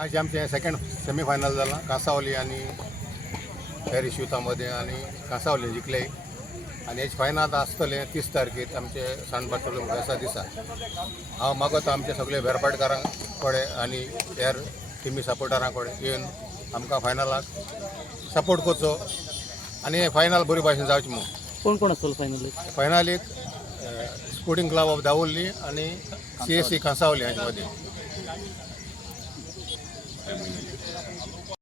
आज आमचे second semifinal झाला. कासावली आणि हॅरिस युथामध्ये आणि कासावली जिंकले आणि हेच फायनल आसतले 30 तारखेक आमचे सांडपाटोले असा दिसा. हांव मागता आमचे सगळे वेरपाटकारांकडे आणि हेर टिमी सपोर्टरांकडे येवन आमकां फायनलाक सपोर्ट करचो आणि हे फायनल बरी भाशेन जावचें म्हणून. कोण कोण असेल फायनल? फायनलीक स्पोर्टिंग क्लब ऑफ दावोली आणि CSC कांसावली हांचे मदीं.